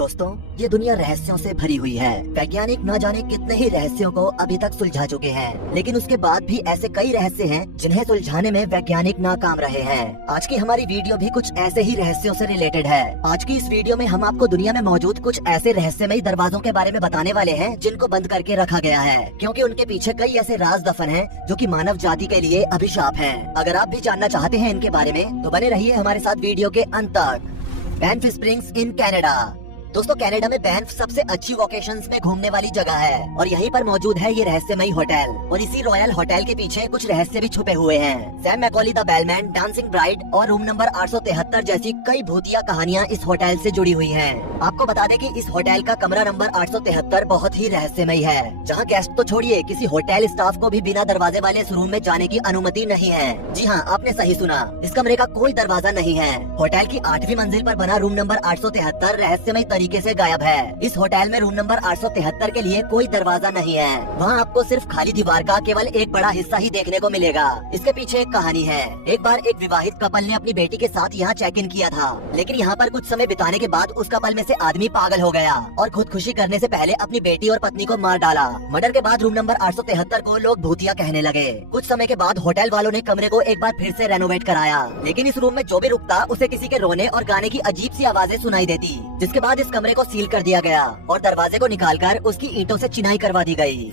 दोस्तों, ये दुनिया रहस्यों से भरी हुई है। वैज्ञानिक न जाने कितने ही रहस्यों को अभी तक सुलझा चुके हैं, लेकिन उसके बाद भी ऐसे कई रहस्य हैं जिन्हें सुलझाने में वैज्ञानिक नाकाम रहे हैं। आज की हमारी वीडियो भी कुछ ऐसे ही रहस्यों से रिलेटेड है। आज की इस वीडियो में हम आपको दुनिया में मौजूद कुछ ऐसे रहस्यमयी दरवाजों के बारे में बताने वाले हैं जिनको बंद करके रखा गया है, क्योंकि उनके पीछे कई ऐसे राज दफन हैं जो कि मानव जाति के लिए अभिशाप हैं। अगर आप भी जानना चाहते हैं इनके बारे में तो बने रहिए हमारे साथ वीडियो के अंत तक। Banff springs in Canada. दोस्तों, कनाडा में बैंफ सबसे अच्छी वोकेशंस में घूमने वाली जगह है और यहीं पर मौजूद है ये रहस्यमयी होटल। और इसी रॉयल होटल के पीछे कुछ रहस्य भी छुपे हुए हैं। Sam McAuley the Bellman, dancing bride और रूम नंबर 873 जैसी कई भूतिया कहानियां इस होटल से जुड़ी हुई हैं। आपको बता दें कि इस होटल का कमरा नंबर 873 बहुत ही रहस्यमयी है, जहाँ गेस्ट तो छोड़िए, किसी होटल स्टाफ को भी बिना दरवाजे वाले इस रूम में जाने की अनुमति नहीं है। जी हाँ, आपने सही सुना, इस कमरे का कोई दरवाजा नहीं है। होटल की 8वीं मंजिल पर बना रूम नंबर 873 रहस्यमयी तरीके से गायब है। इस होटल में रूम नंबर 873 के लिए कोई दरवाजा नहीं है। वहाँ आपको सिर्फ खाली दीवार का केवल एक बड़ा हिस्सा ही देखने को मिलेगा। इसके पीछे एक कहानी है। एक बार एक विवाहित कपल ने अपनी बेटी के साथ यहाँ चेक इन किया था, लेकिन यहाँ पर कुछ समय बिताने के बाद उस कपल में से आदमी पागल हो गया और खुदकुशी करने से पहले अपनी बेटी और पत्नी को मार डाला। मर्डर के बाद रूम नंबर 873 को लोग भूतिया कहने लगे। कुछ समय के बाद होटल वालों ने कमरे को एक बार फिर से रेनोवेट कराया, लेकिन इस रूम में जो भी रुकता उसे किसी के रोने और गाने की अजीब सी आवाजें सुनाई देती, जिसके बाद इस कमरे को सील कर दिया गया और दरवाजे को निकालकर उसकी ईंटों से चिनाई करवा दी गई।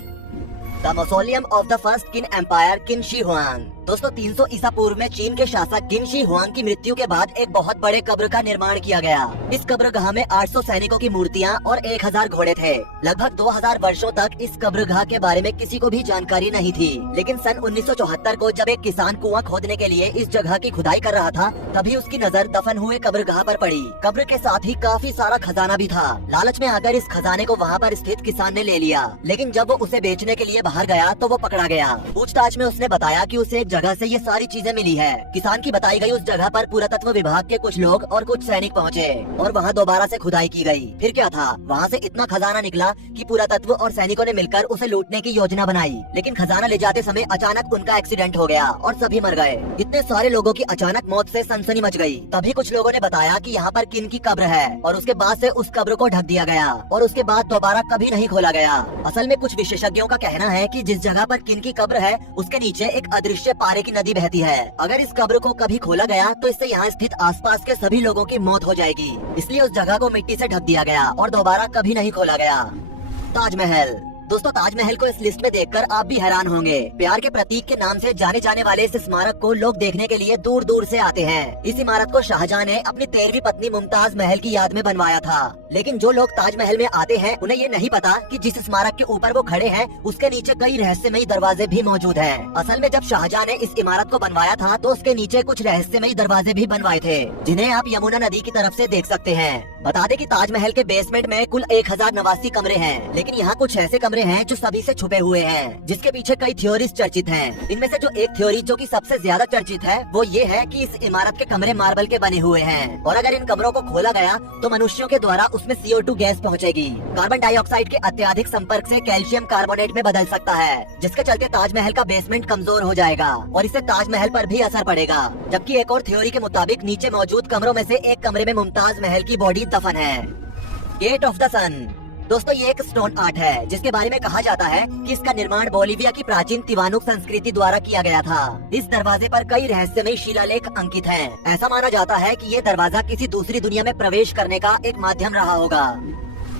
The mausoleum of the first किन एम्पायर, किन शी हुआंग। दोस्तों, 300 ईसा पूर्व में चीन के शासक किन शी हुआंग की मृत्यु के बाद एक बहुत बड़े कब्र का निर्माण किया गया। इस कब्रगाह में 800 सैनिकों की मूर्तियां और 1000 घोड़े थे। लगभग 2000 वर्षों तक इस कब्रगाह के बारे में किसी को भी जानकारी नहीं थी, लेकिन सन 1974 को जब एक किसान कुआं खोदने के लिए इस जगह की खुदाई कर रहा था, तभी उसकी नजर दफन हुए कब्रगाह पर पड़ी। कब्र के साथ ही काफी सारा खजाना भी था। लालच में आकर इस खजाने को वहाँ पर स्थित किसान ने ले लिया, लेकिन जब वो उसे बेचने के लिए बाहर गया तो वो पकड़ा गया। पूछताछ में उसने बताया कि उसे एक जगह से ये सारी चीजें मिली है। किसान की बताई गई उस जगह पर पुरातत्व विभाग के कुछ लोग और कुछ सैनिक पहुँचे और वहाँ दोबारा से खुदाई की गई। फिर क्या था, वहाँ से इतना खजाना निकला कि पुरातत्व और सैनिकों ने मिलकर उसे लूटने की योजना बनाई, लेकिन खजाना ले जाते समय अचानक उनका एक्सीडेंट हो गया और सभी मर गए। इतने सारे लोगों की अचानक मौत से सनसनी मच गई। तभी कुछ लोगों ने बताया कि यहाँ पर किन की कब्र है और उसके बाद से उस कब्र को ढक दिया गया और उसके बाद दोबारा कभी नहीं खोला गया। असल में कुछ विशेषज्ञों का कहना है कि जिस जगह पर किन की कब्र है उसके नीचे एक अदृश्य पारे की नदी बहती है। अगर इस कब्र को कभी खोला गया तो इससे यहाँ स्थित आसपास के सभी लोगों की मौत हो जाएगी, इसलिए उस जगह को मिट्टी से ढक दिया गया और दोबारा कभी नहीं खोला गया। ताजमहल। दोस्तों, ताजमहल को इस लिस्ट में देखकर आप भी हैरान होंगे। प्यार के प्रतीक के नाम से जाने जाने वाले इस स्मारक को लोग देखने के लिए दूर दूर से आते हैं। इस इमारत को शाहजहां ने अपनी 13वीं पत्नी मुमताज महल की याद में बनवाया था, लेकिन जो लोग ताजमहल में आते हैं उन्हें ये नहीं पता कि जिस स्मारक के ऊपर वो खड़े हैं उसके नीचे कई रहस्यमयी दरवाजे भी मौजूद हैं। असल में जब शाहजहां ने इस इमारत को बनवाया था तो उसके नीचे कुछ रहस्यमयी दरवाजे भी बनवाए थे, जिन्हें आप यमुना नदी की तरफ से देख सकते हैं। बता दें कि ताजमहल के बेसमेंट में कुल 1089 कमरे हैं, लेकिन यहाँ कुछ ऐसे कमरे हैं जो सभी से छुपे हुए हैं, जिसके पीछे कई थ्योरीज चर्चित हैं। इनमें से जो एक थ्योरी जो कि सबसे ज्यादा चर्चित है वो ये है कि इस इमारत के कमरे मार्बल के बने हुए हैं और अगर इन कमरों को खोला गया तो मनुष्यों के द्वारा उसमें CO2 गैस पहुंचेगी। कार्बन डाइऑक्साइड के अत्यधिक संपर्क से कैल्शियम कार्बोनेट में बदल सकता है, जिसके चलते ताजमहल का बेसमेंट कमजोर हो जाएगा और इससे ताजमहल पर भी असर पड़ेगा। जबकि एक और थ्योरी के मुताबिक नीचे मौजूद कमरों में से एक कमरे में मुमताज महल की बॉडी दफन है। गेट ऑफ द सन। दोस्तों, ये एक स्टोन आर्ट है जिसके बारे में कहा जाता है कि इसका निर्माण बोलिविया की प्राचीन तिवानुक संस्कृति द्वारा किया गया था। इस दरवाजे पर कई रहस्यमयी शिलालेख अंकित हैं। ऐसा माना जाता है कि ये दरवाजा किसी दूसरी दुनिया में प्रवेश करने का एक माध्यम रहा होगा।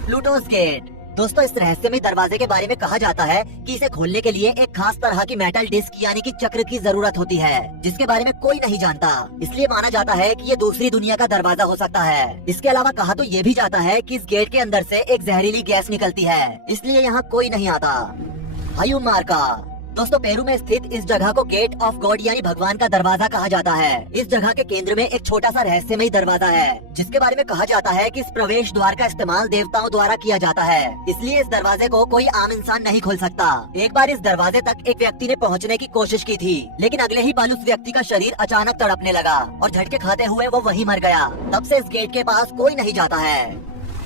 प्लूटोस गेट। दोस्तों, इस रहस्यमयी दरवाजे के बारे में कहा जाता है कि इसे खोलने के लिए एक खास तरह की मेटल डिस्क यानी कि चक्र की जरूरत होती है, जिसके बारे में कोई नहीं जानता। इसलिए माना जाता है कि ये दूसरी दुनिया का दरवाजा हो सकता है। इसके अलावा कहा तो ये भी जाता है कि इस गेट के अंदर से एक जहरीली गैस निकलती है, इसलिए यहाँ कोई नहीं आता। हयुमार्का। दोस्तों, पेरू में स्थित इस जगह को गेट ऑफ गॉड यानी भगवान का दरवाजा कहा जाता है। इस जगह के केंद्र में एक छोटा सा रहस्यमयी दरवाजा है, जिसके बारे में कहा जाता है कि इस प्रवेश द्वार का इस्तेमाल देवताओं द्वारा किया जाता है, इसलिए इस दरवाजे को कोई आम इंसान नहीं खोल सकता। एक बार इस दरवाजे तक एक व्यक्ति ने पहुंचने की कोशिश की थी, लेकिन अगले ही पल उस व्यक्ति का शरीर अचानक तड़पने लगा और झटके खाते हुए वो वहीं मर गया। तब से इस गेट के पास कोई नहीं जाता है।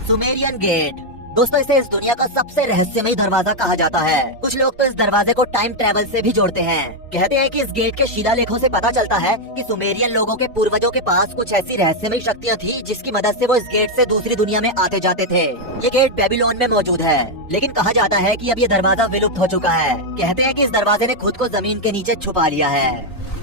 Sumerian gate. दोस्तों इसे इस दुनिया का सबसे रहस्यमयी दरवाजा कहा जाता है। कुछ लोग तो इस दरवाजे को टाइम ट्रेवल से भी जोड़ते हैं। कहते हैं कि इस गेट के शिलालेखों से पता चलता है कि सुमेरियन लोगों के पूर्वजों के पास कुछ ऐसी रहस्यमयी शक्तियाँ थी जिसकी मदद से वो इस गेट से दूसरी दुनिया में आते जाते थे। ये गेट बेबीलोन में मौजूद है, लेकिन कहा जाता है कि अब ये दरवाजा विलुप्त हो चुका है। कहते हैं कि इस दरवाजे ने खुद को जमीन के नीचे छुपा लिया है।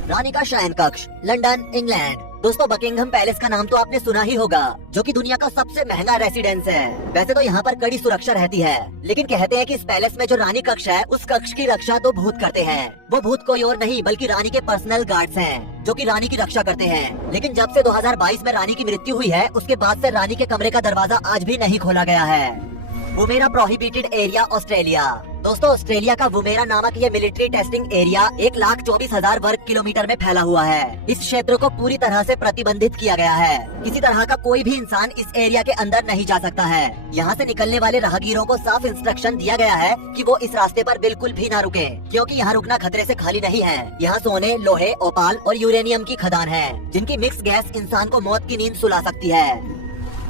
रानी का शयन कक्ष, लंदन, इंग्लैंड। दोस्तों बकिंघम पैलेस का नाम तो आपने सुना ही होगा, जो कि दुनिया का सबसे महंगा रेसिडेंस है। वैसे तो यहाँ पर कड़ी सुरक्षा रहती है, लेकिन कहते हैं कि इस पैलेस में जो रानी कक्ष है उस कक्ष की रक्षा तो भूत करते हैं। वो भूत कोई और नहीं बल्कि रानी के पर्सनल गार्ड्स हैं, जो कि रानी की रक्षा करते हैं। लेकिन जब से 2022 में रानी की मृत्यु हुई है उसके बाद से रानी के कमरे का दरवाजा आज भी नहीं खोला गया है। वुमेरा प्रोहिबिटेड एरिया, ऑस्ट्रेलिया। दोस्तों ऑस्ट्रेलिया का वुमेरा नामक ये मिलिट्री टेस्टिंग एरिया 1,24,000 वर्ग किलोमीटर में फैला हुआ है। इस क्षेत्र को पूरी तरह से प्रतिबंधित किया गया है। किसी तरह का कोई भी इंसान इस एरिया के अंदर नहीं जा सकता है। यहाँ से निकलने वाले राहगीरों को साफ इंस्ट्रक्शन दिया गया है कि वो इस रास्ते पर बिल्कुल भी न रुके, क्योंकि यहाँ रुकना खतरे से खाली नहीं है। यहाँ सोने, लोहे, ओपाल और यूरेनियम की खदान है, जिनकी मिक्स गैस इंसान को मौत की नींद सुला सकती है।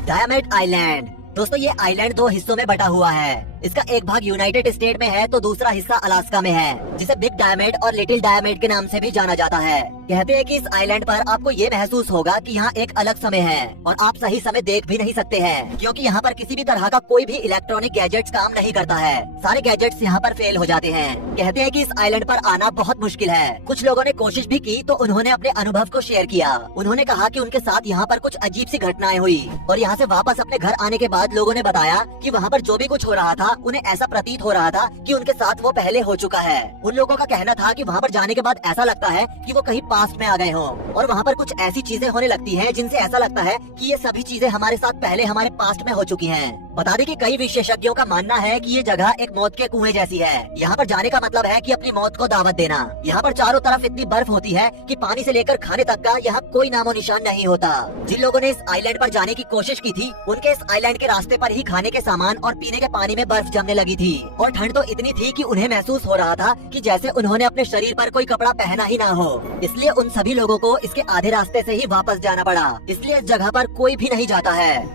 डायमेट आइलैंड। दोस्तों ये आइलैंड 2 हिस्सों में बटा हुआ है। इसका एक भाग यूनाइटेड स्टेट में है तो दूसरा हिस्सा अलास्का में है, जिसे बिग डायमेट और लिटिल डायमेट के नाम से भी जाना जाता है। कहते हैं कि इस आइलैंड पर आपको ये महसूस होगा कि यहाँ एक अलग समय है और आप सही समय देख भी नहीं सकते हैं, क्योंकि यहाँ पर किसी भी तरह का कोई भी इलेक्ट्रॉनिक गैजेट्स काम नहीं करता है। सारे गैजेट्स यहाँ पर फेल हो जाते हैं। कहते हैं कि इस आइलैंड पर आना बहुत मुश्किल है। कुछ लोगों ने कोशिश भी की तो उन्होंने अपने अनुभव को शेयर किया। उन्होंने कहा कि उनके साथ यहाँ पर कुछ अजीब सी घटनाएं हुई और यहाँ से वापस अपने घर आने के बाद लोगों ने बताया कि वहाँ पर जो भी कुछ हो रहा था उन्हें ऐसा प्रतीत हो रहा था कि उनके साथ वो पहले हो चुका है। उन लोगों का कहना था कि वहाँ पर जाने के बाद ऐसा लगता है कि वो कहीं पास्ट में आ गए हों और वहाँ पर कुछ ऐसी चीजें होने लगती हैं जिनसे ऐसा लगता है कि ये सभी चीजें हमारे साथ पहले हमारे पास्ट में हो चुकी हैं। बता दें कि कई विशेषज्ञों का मानना है कि ये जगह एक मौत के कुएं जैसी है। यहाँ पर जाने का मतलब है कि अपनी मौत को दावत देना। यहाँ पर चारों तरफ इतनी बर्फ होती है कि पानी से लेकर खाने तक का यहाँ कोई नामो निशान नहीं होता। जिन लोगों ने इस आइलैंड पर जाने की कोशिश की थी उनके इस आइलैंड के रास्ते पर ही खाने के सामान और पीने के पानी में बर्फ जमने लगी थी और ठंड तो इतनी थी कि उन्हें महसूस हो रहा था कि जैसे उन्होंने अपने शरीर पर कोई कपड़ा पहना ही ना हो। इसलिए उन सभी लोगों को इसके आधे रास्ते से ही वापस जाना पड़ा। इसलिए इस जगह पर कोई भी नहीं जाता है।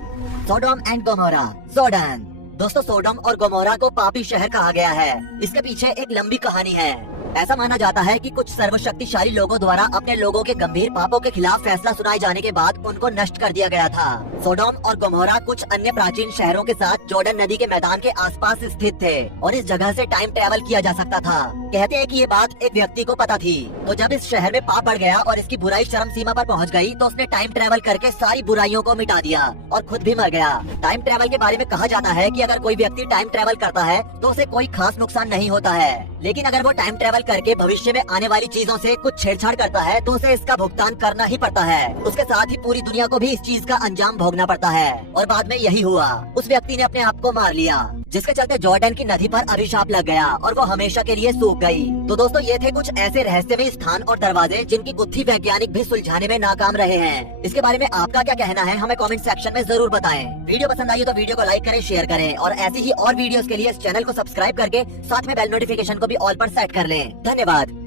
सोडोम एंड गोमोरा, सोडन। दोस्तों सोडोम और गोमोरा को पापी शहर कहा गया है। इसके पीछे एक लंबी कहानी है। ऐसा माना जाता है कि कुछ सर्वशक्तिशाली लोगों द्वारा अपने लोगों के गंभीर पापों के खिलाफ फैसला सुनाए जाने के बाद उनको नष्ट कर दिया गया था। सोडोम और गोमोरा कुछ अन्य प्राचीन शहरों के साथ जॉर्डन नदी के मैदान के आसपास स्थित थे और इस जगह से टाइम ट्रेवल किया जा सकता था। कहते हैं कि ये बात एक व्यक्ति को पता थी, तो जब इस शहर में पाप बढ़ गया और इसकी बुराई चरम सीमा पर पहुंच गई तो उसने टाइम ट्रेवल करके सारी बुराइयों को मिटा दिया और खुद भी मर गया। टाइम ट्रेवल के बारे में कहा जाता है कि अगर कोई व्यक्ति टाइम ट्रेवल करता है तो उसे कोई खास नुकसान नहीं होता है, लेकिन अगर वो टाइम ट्रेवल करके भविष्य में आने वाली चीजों से कुछ छेड़छाड़ करता है तो उसे इसका भुगतान करना ही पड़ता है। उसके साथ ही पूरी दुनिया को भी इस चीज का अंजाम भोगना पड़ता है और बाद में यही हुआ। उस व्यक्ति ने अपने आप को मार लिया, जिसके चलते जॉर्डन की नदी पर अभिशाप लग गया और वो हमेशा के लिए सूख गई। तो दोस्तों ये थे कुछ ऐसे रहस्यमय स्थान और दरवाजे जिनकी बुद्धि वैज्ञानिक भी सुलझाने में नाकाम रहे हैं। इसके बारे में आपका क्या कहना है हमें कमेंट सेक्शन में जरूर बताएं। वीडियो पसंद आई तो वीडियो को लाइक करें, शेयर करें और ऐसी ही और वीडियोस के लिए इस चैनल को सब्सक्राइब करके साथ में बेल नोटिफिकेशन को भी ऑल पर सेट कर लें। धन्यवाद।